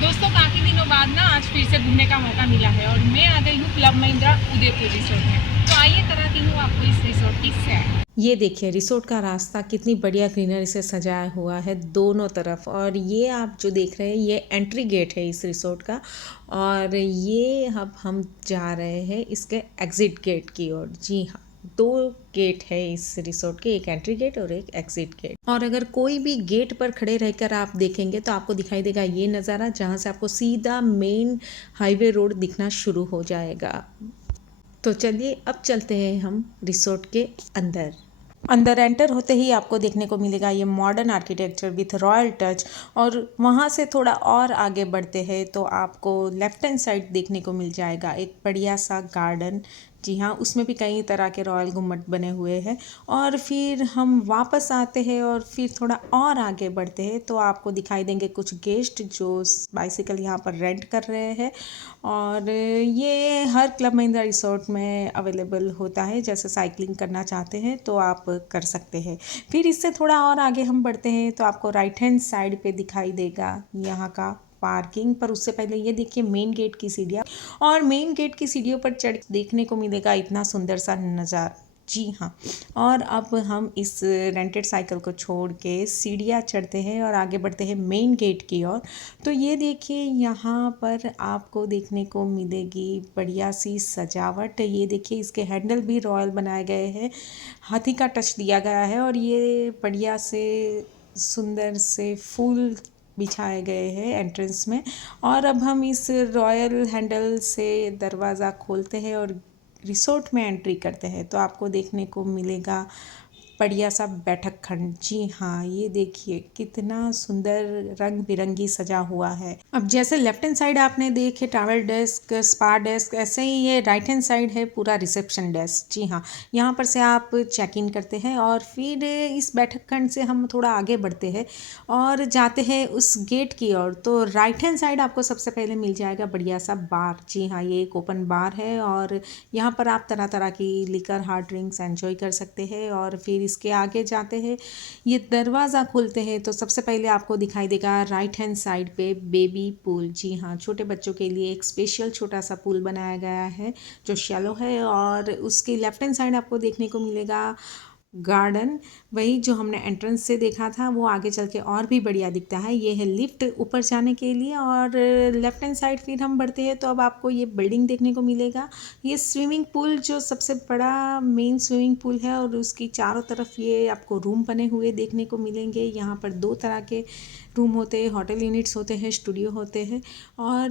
दोस्तों काफ़ी दिनों बाद ना आज फिर से घूमने का मौका मिला है और मैं आ गई हूँ क्लब महिंद्रा उदयपुर रिसोर्ट में। तो आइए कराती हूँ आपको इस रिसोर्ट की सैर। ये देखिए रिसोर्ट का रास्ता कितनी बढ़िया ग्रीनरी से सजाया हुआ है दोनों तरफ। और ये आप जो देख रहे हैं ये एंट्री गेट है इस रिसोर्ट का। और ये अब हम जा रहे हैं इसके एग्ज़िट गेट की ओर। जी हाँ, दो गेट है इस रिसोर्ट के, एक एंट्री गेट और एक एग्ज़िट गेट। और अगर कोई भी गेट पर खड़े रहकर आप देखेंगे तो आपको दिखाई देगा ये नज़ारा, जहाँ से आपको सीधा मेन हाईवे रोड दिखना शुरू हो जाएगा। तो चलिए अब चलते हैं हम रिसोर्ट के अंदर। अंदर एंटर होते ही आपको देखने को मिलेगा ये modern architecture with royal touch. और वहाँ से थोड़ा और आगे बढ़ते हैं तो आपको लेफ्ट हैंड साइड देखने को मिल जाएगा एक बढ़िया सा गार्डन। जी हाँ, उसमें भी कई तरह के रॉयल गुम्बद बने हुए हैं। और फिर हम वापस आते हैं और फिर थोड़ा और आगे बढ़ते हैं तो आपको दिखाई देंगे कुछ गेस्ट जो बाइसिकल यहाँ पर रेंट कर रहे हैं। और ये हर क्लब महिंद्रा रिसोर्ट में अवेलेबल होता है। जैसे साइकिलिंग करना चाहते हैं तो आप कर सकते हैं। फिर इससे थोड़ा और आगे हम बढ़ते हैं तो आपको राइट हैंड साइड पे दिखाई देगा यहाँ का पार्किंग। पर उससे पहले ये देखिए मेन गेट की सीढ़ियाँ। और मेन गेट की सीढ़ियों पर चढ़ देखने को मिलेगा इतना सुंदर सा नज़ारा। जी हाँ। और अब हम इस रेंटेड साइकिल को छोड़ के सीढ़ियाँ चढ़ते हैं और आगे बढ़ते हैं मेन गेट की ओर। तो ये देखिए यहाँ पर आपको देखने को मिलेगी बढ़िया सी सजावट। ये देखिए इसके हैंडल भी रॉयल बनाए गए हैं, हाथी का टच दिया गया है। और ये बढ़िया से सुंदर से फूल बिछाए गए हैं एंट्रेंस में। और अब हम इस रॉयल हैंडल से दरवाज़ा खोलते हैं और रिसोर्ट में एंट्री करते हैं तो आपको देखने को मिलेगा बढ़िया सा बैठक खंड। जी हाँ, ये देखिए कितना सुंदर रंग बिरंगी सजा हुआ है। अब जैसे लेफ्ट हैंड साइड आपने देखे ट्रैवल डेस्क स्पा डेस्क, ऐसे ही ये राइट हैंड साइड है पूरा रिसेप्शन डेस्क। जी हाँ, यहाँ पर से आप चेक इन करते हैं और फिर इस बैठक खंड से हम थोड़ा आगे बढ़ते हैं और जाते हैं उस गेट की ओर। तो राइट हैंड साइड आपको सबसे पहले मिल जाएगा बढ़िया सा बार। जी हाँ, ये एक ओपन बार है और यहाँ पर आप तरह तरह की लिकर हार्ड ड्रिंक्स एंजॉय कर सकते हैं। और फिर इसके आगे जाते हैं, ये दरवाज़ा खोलते हैं तो सबसे पहले आपको दिखाई देगा राइट हैंड साइड पे बेबी पूल। जी हाँ, छोटे बच्चों के लिए एक स्पेशल छोटा सा पूल बनाया गया है जो शैलो है। और उसके लेफ्ट हैंड साइड आपको देखने को मिलेगा गार्डन। वही जो हमने एंट्रेंस से देखा था वो आगे चल के और भी बढ़िया दिखता है। ये है लिफ्ट ऊपर जाने के लिए। और लेफ्ट हैंड साइड फिर हम बढ़ते हैं तो अब आपको ये बिल्डिंग देखने को मिलेगा। ये स्विमिंग पूल जो सबसे बड़ा मेन स्विमिंग पूल है और उसकी चारों तरफ ये आपको रूम बने हुए देखने को मिलेंगे। यहाँ पर दो तरह के रूम होते हैं, होटल यूनिट्स होते हैं, स्टूडियो होते हैं। और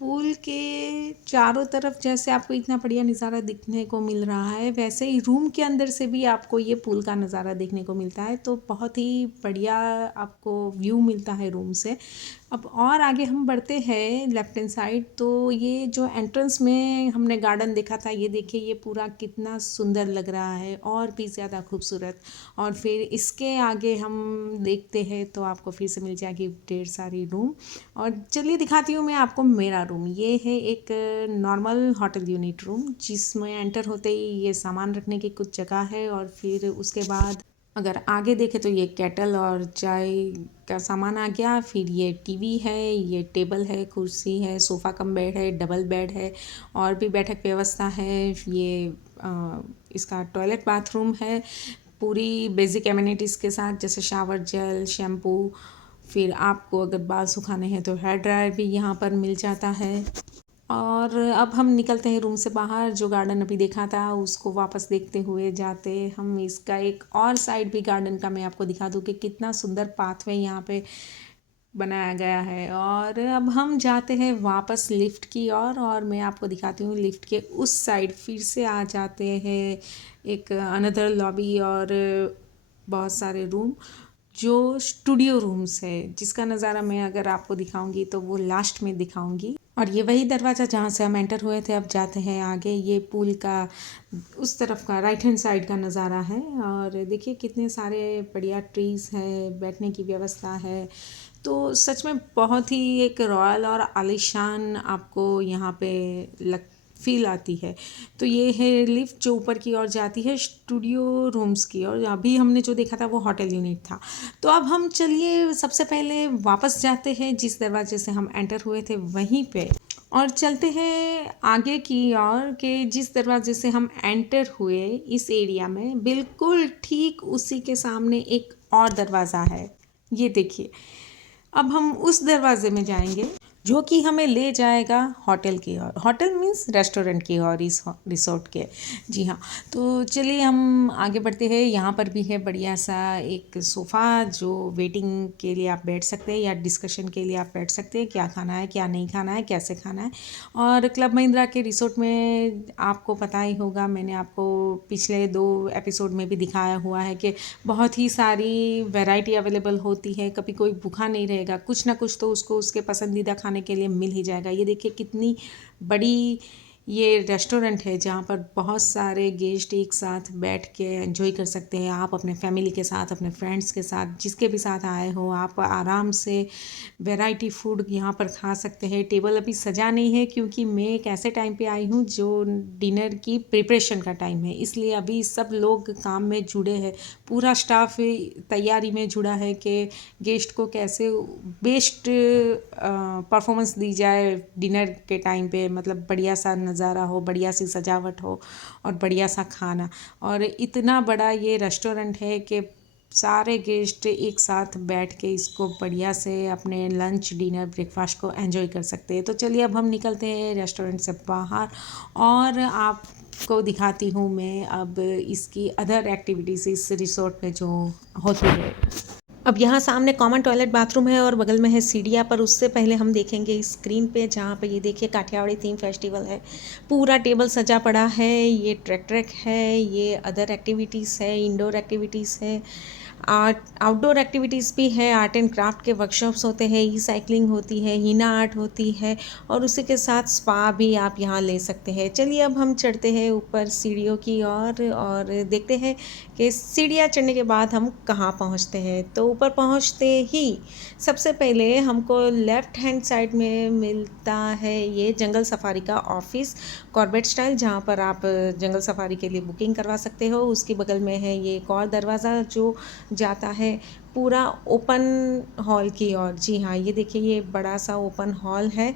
पूल के चारों तरफ जैसे आपको इतना बढ़िया नज़ारा दिखने को मिल रहा है वैसे ही रूम के अंदर से भी आपको ये पूल का नज़ारा देखने को मिलता है। तो बहुत ही बढ़िया आपको व्यू मिलता है रूम से। अब और आगे हम बढ़ते हैं लेफ्ट हैंड साइड तो ये जो एंट्रेंस में हमने गार्डन देखा था ये देखिए ये पूरा कितना सुंदर लग रहा है और भी ज़्यादा खूबसूरत। और फिर इसके आगे हम देखते हैं तो आपको फिर से मिल जाएगी ढेर सारी रूम। और चलिए दिखाती हूँ मैं आपको मेरा रूम। ये है एक नॉर्मल होटल यूनिट रूम जिसमें एंटर होते ही ये सामान रखने की कुछ जगह है। और फिर उसके बाद अगर आगे देखें तो ये केटल और चाय का सामान आ गया। फिर ये टीवी है, ये टेबल है, कुर्सी है, सोफ़ा कम बेड है, डबल बेड है और भी बैठक व्यवस्था है। ये इसका टॉयलेट बाथरूम है पूरी बेसिक एमिनिटीज़ के साथ, जैसे शावर जेल, शैम्पू। फिर आपको अगर बाल सुखाने हैं तो हेयर ड्रायर भी यहाँ पर मिल जाता है। और अब हम निकलते हैं रूम से बाहर। जो गार्डन अभी देखा था उसको वापस देखते हुए जाते हम इसका एक और साइड भी गार्डन का मैं आपको दिखा दूँ कि कितना सुंदर पाथवे यहाँ पे बनाया गया है। और अब हम जाते हैं वापस लिफ्ट की ओर और मैं आपको दिखाती हूँ लिफ्ट के उस साइड फिर से आ जाते हैं एक अनदर लॉबी और बहुत सारे रूम जो स्टूडियो रूम्स है जिसका नज़ारा मैं अगर आपको दिखाऊंगी तो वो लास्ट में दिखाऊंगी। और ये वही दरवाज़ा जहाँ से हम एंटर हुए थे। अब जाते हैं आगे, ये पूल का उस तरफ का राइट हैंड साइड का नज़ारा है। और देखिए कितने सारे बढ़िया ट्रीज़ है, बैठने की व्यवस्था है। तो सच में बहुत ही एक रॉयल और आलीशान आपको यहाँ पे लग फील आती है। तो ये है लिफ्ट जो ऊपर की ओर जाती है स्टूडियो रूम्स की ओर। अभी हमने जो देखा था वो होटल यूनिट था। तो अब हम चलिए सबसे पहले वापस जाते हैं जिस दरवाजे से हम एंटर हुए थे वहीं पे, और चलते हैं आगे की ओर के जिस दरवाजे से हम एंटर हुए इस एरिया में बिल्कुल ठीक उसी के सामने एक और दरवाज़ा है। ये देखिए, अब हम उस दरवाजे में जाएंगे जो कि हमें ले जाएगा होटल की ओर। होटल मीन्स रेस्टोरेंट की ओर इस रिसोर्ट के। जी हाँ, तो चलिए हम आगे बढ़ते हैं। यहाँ पर भी है बढ़िया सा एक सोफ़ा जो वेटिंग के लिए आप बैठ सकते हैं या डिस्कशन के लिए आप बैठ सकते हैं, क्या खाना है क्या नहीं खाना है कैसे खाना है। और क्लब महिंद्रा के रिसोर्ट में आपको पता ही होगा, मैंने आपको पिछले 2 एपिसोड में भी दिखाया हुआ है कि बहुत ही सारी वैरायटी अवेलेबल होती है। कभी कोई भूखा नहीं रहेगा, कुछ ना कुछ तो उसको उसके पसंदीदा खाने के लिए मिल ही जाएगा। ये देखिए कितनी बड़ी ये रेस्टोरेंट है जहाँ पर बहुत सारे गेस्ट एक साथ बैठ के एंजॉय कर सकते हैं। आप अपने फैमिली के साथ, अपने फ्रेंड्स के साथ, जिसके भी साथ आए हो, आप आराम से वैरायटी फूड यहाँ पर खा सकते हैं। टेबल अभी सजा नहीं है क्योंकि मैं एक ऐसे टाइम पे आई हूँ जो डिनर की प्रिपरेशन का टाइम है, इसलिए अभी सब लोग काम में जुड़े हैं। पूरा स्टाफ तैयारी में जुड़ा है कि गेस्ट को कैसे बेस्ट परफॉर्मेंस दी जाए डिनर के टाइम पे। मतलब बढ़िया सा नज़ारा हो, बढ़िया सी सजावट हो और बढ़िया सा खाना। और इतना बड़ा ये रेस्टोरेंट है कि सारे गेस्ट एक साथ बैठ के इसको बढ़िया से अपने लंच डिनर ब्रेकफास्ट को एंजॉय कर सकते हैं। तो चलिए अब हम निकलते हैं रेस्टोरेंट से बाहर और आपको दिखाती हूँ मैं अब इसकी अदर एक्टिविटीज़ इस रिसोर्ट में जो होती है। अब यहाँ सामने कॉमन टॉयलेट बाथरूम है और बगल में है सीढ़ियाँ, पर उससे पहले हम देखेंगे इस स्क्रीन पे जहाँ पे ये देखिए काठियावाड़ी थीम फेस्टिवल है। पूरा टेबल सजा पड़ा है, ये ट्रैक है, ये अदर एक्टिविटीज़ है, इंडोर एक्टिविटीज़ है, आर्ट आउटडोर एक्टिविटीज़ भी है। आर्ट एंड क्राफ्ट के वर्कशॉप्स होते हैं, ई साइकिलिंग होती है, हीना आर्ट होती है और उसी के साथ स्पा भी आप यहाँ ले सकते हैं। चलिए अब हम चढ़ते हैं ऊपर सीढ़ियों की ओर और देखते हैं कि सीढ़ियाँ चढ़ने के बाद हम कहाँ पहुँचते हैं। तो ऊपर पहुँचते ही सबसे पहले हमको लेफ़्ट हैंड साइड में मिलता है ये जंगल सफारी का ऑफिस, कॉर्बेट स्टाइल, जहाँ पर आप जंगल सफारी के लिए बुकिंग करवा सकते हो। उसके बगल में है ये एक और दरवाज़ा जो जाता है पूरा ओपन हॉल की ओर। जी हाँ, ये देखिए ये बड़ा सा ओपन हॉल है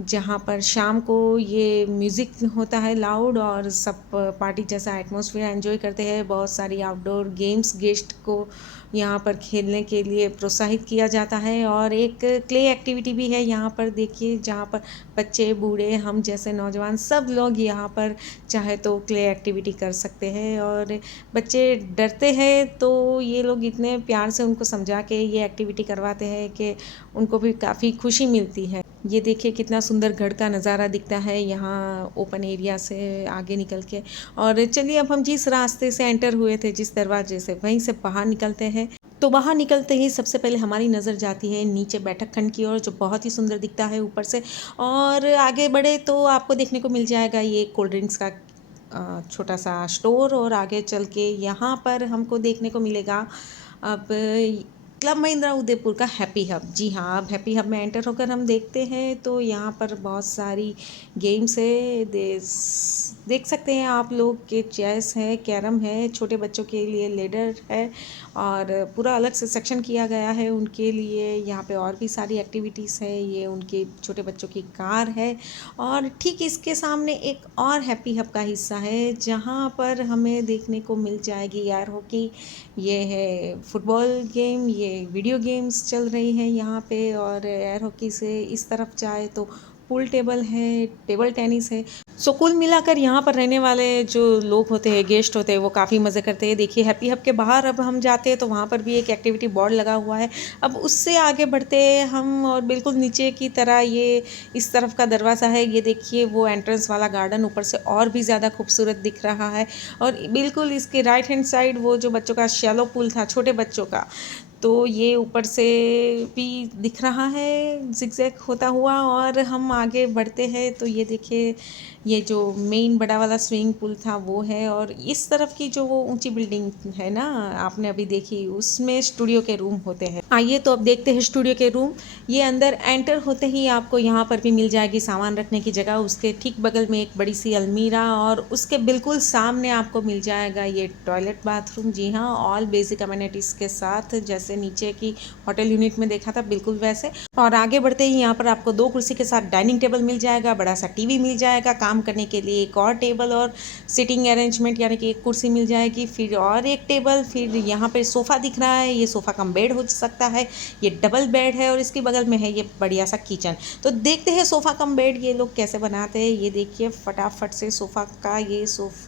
जहाँ पर शाम को ये म्यूज़िक होता है लाउड और सब पार्टी जैसा एटमॉस्फेयर एंजॉय करते हैं। बहुत सारी आउटडोर गेम्स गेस्ट को यहाँ पर खेलने के लिए प्रोत्साहित किया जाता है और एक क्ले एक्टिविटी भी है यहाँ पर देखिए, जहाँ पर बच्चे बूढ़े हम जैसे नौजवान सब लोग यहाँ पर चाहे तो क्ले एक्टिविटी कर सकते हैं। और बच्चे डरते हैं तो ये लोग इतने प्यार से उनको समझा के ये एक्टिविटी करवाते हैं कि उनको भी काफ़ी खुशी मिलती है। ये देखिए कितना सुंदर गढ़ का नज़ारा दिखता है यहाँ ओपन एरिया से आगे निकल के। और चलिए अब हम जिस रास्ते से एंटर हुए थे जिस दरवाजे से, वहीं से बाहर निकलते हैं। तो बाहर निकलते ही सबसे पहले हमारी नज़र जाती है नीचे बैठक खंड की ओर, जो बहुत ही सुंदर दिखता है ऊपर से। और आगे बढ़े तो आपको देखने को मिल जाएगा ये कोल्ड ड्रिंक्स का छोटा सा स्टोर। और आगे चल के यहाँ पर हमको देखने को मिलेगा अब क्लब महिंद्रा उदयपुर का हैप्पी हब। जी हाँ, अब हैप्पी हब में एंटर होकर हम देखते हैं तो यहाँ पर बहुत सारी गेम्स है। देख सकते हैं आप लोग कि चेस है, कैरम है, छोटे बच्चों के लिए लेडर है और पूरा अलग से सेक्शन किया गया है उनके लिए। यहाँ पे और भी सारी एक्टिविटीज़ है। ये उनके छोटे बच्चों की कार है और ठीक इसके सामने एक और हैप्पी हब का हिस्सा है जहाँ पर हमें देखने को मिल जाएगी एयर हॉकी। ये है फुटबॉल गेम, ये वीडियो गेम्स चल रही हैं यहाँ पे। और एयर हॉकी से इस तरफ जाए तो पूल टेबल है, टेबल टेनिस है। सो कुल मिलाकर यहाँ पर रहने वाले जो लोग होते हैं, गेस्ट होते हैं, वो काफ़ी मज़े करते हैं। देखिए हैप्पी हब के बाहर अब हम जाते हैं तो वहाँ पर भी एक एक्टिविटी बोर्ड लगा हुआ है। अब उससे आगे बढ़ते हैं हम और बिल्कुल नीचे की तरह ये इस तरफ का दरवाज़ा है। ये देखिए वो एंट्रेंस वाला गार्डन ऊपर से और भी ज़्यादा खूबसूरत दिख रहा है। और बिल्कुल इसके राइट हैंड साइड वो जो बच्चों का शैलो पूल था छोटे बच्चों का, तो ये ऊपर से भी दिख रहा है जिगजैग होता हुआ। और हम आगे बढ़ते हैं तो ये देखिए ये जो मेन बड़ा वाला स्विमिंग पूल था वो है, और इस तरफ की जो वो ऊंची बिल्डिंग है ना आपने अभी देखी, उसमें स्टूडियो के रूम होते हैं। आइए तो अब देखते हैं स्टूडियो के रूम। ये अंदर एंटर होते ही आपको यहाँ पर भी मिल जाएगी सामान रखने की जगह। उसके ठीक बगल में एक बड़ी सी अलमीरा, और उसके बिल्कुल सामने आपको मिल जाएगा ये टॉयलेट बाथरूम। जी हाँ, ऑल बेसिक अमेनिटीज़ के साथ, जैसे नीचे की होटल यूनिट में देखा था बिल्कुल वैसे। और आगे बढ़ते ही यहाँ पर आपको 2 कुर्सी के साथ डाइनिंग टेबल मिल जाएगा, बड़ा सा टीवी मिल जाएगा, काम करने के लिए एक और टेबल और सिटिंग अरेंजमेंट यानी कि एक कुर्सी मिल जाएगी, फिर और एक टेबल, फिर यहाँ पे सोफ़ा दिख रहा है, ये सोफ़ा कम बेड हो सकता है, ये डबल बेड है, और इसके बगल में है ये बढ़िया सा किचन। तो देखते हैं सोफ़ा कम बेड ये लोग कैसे बनाते हैं। ये देखिए फटाफट से सोफ़ा का ये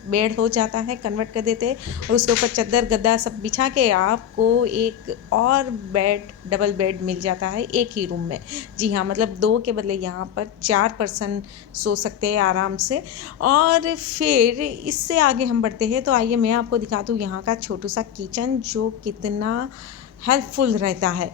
बेड हो जाता है, कन्वर्ट कर देते हैं, और उसके ऊपर चादर गद्दा सब बिछा के आपको एक और बेड, डबल बेड मिल जाता है एक ही रूम में। जी हाँ, मतलब 2 के बदले यहाँ पर 4 पर्सन सो सकते हैं आराम से। और फिर इससे आगे हम बढ़ते हैं, तो आइए मैं आपको दिखा दूँ यहाँ का छोटू सा किचन जो कितना हेल्पफुल रहता है।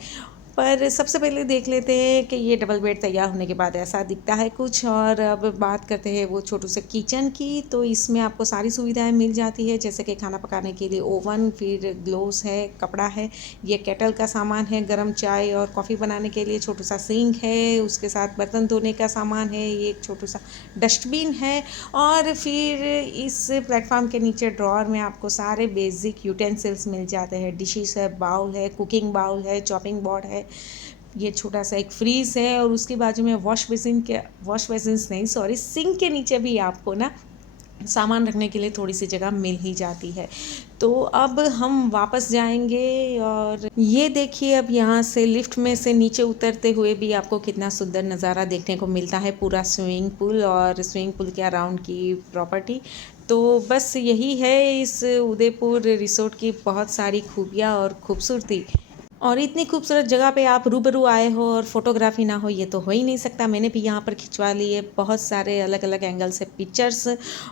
पर सबसे पहले देख लेते हैं कि ये डबल बेड तैयार होने के बाद ऐसा दिखता है कुछ। और अब बात करते हैं वो छोटू से किचन की। तो इसमें आपको सारी सुविधाएं मिल जाती है, जैसे कि खाना पकाने के लिए ओवन, फिर ग्लोव्स है, कपड़ा है, ये केटल का सामान है, गरम चाय और कॉफ़ी बनाने के लिए छोटू सा सिंक है, उसके साथ बर्तन धोने का सामान है, ये एक छोटू सा डस्टबिन है। और फिर इस प्लेटफॉर्म के नीचे ड्रॉअर में आपको सारे बेसिक यूटेंसिल्स मिल जाते हैं, डिशेस है, बाउल है, कुकिंग बाउल है, चॉपिंग बोर्ड है, ये छोटा सा एक फ्रीज है, और उसके बाजू में वॉश बेसिन्स नहीं सॉरी, सिंक के नीचे भी आपको ना सामान रखने के लिए थोड़ी सी जगह मिल ही जाती है। तो अब हम वापस जाएंगे, और ये देखिए अब यहाँ से लिफ्ट में से नीचे उतरते हुए भी आपको कितना सुंदर नज़ारा देखने को मिलता है, पूरा स्विमिंग पूल और स्विमिंग पूल के अराउंड की प्रॉपर्टी। तो बस यही है इस उदयपुर रिसोर्ट की बहुत सारी खूबियाँ और खूबसूरती। और इतनी खूबसूरत जगह पे आप रूबरू आए हो और फोटोग्राफी ना हो, ये तो हो ही नहीं सकता। मैंने भी यहाँ पर खिंचवा लिए बहुत सारे अलग अलग एंगल से पिक्चर्स।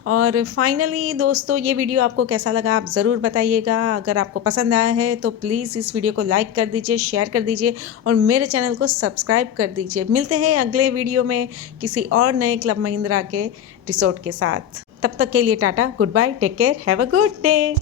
और फाइनली दोस्तों, ये वीडियो आपको कैसा लगा आप ज़रूर बताइएगा। अगर आपको पसंद आया है तो प्लीज़ इस वीडियो को लाइक कर दीजिए, शेयर कर दीजिए, और मेरे चैनल को सब्सक्राइब कर दीजिए। मिलते हैं अगले वीडियो में किसी और नए क्लब महिंद्रा के रिसोर्ट के साथ। तब तक के लिए tata, good bye, take care, have a good day.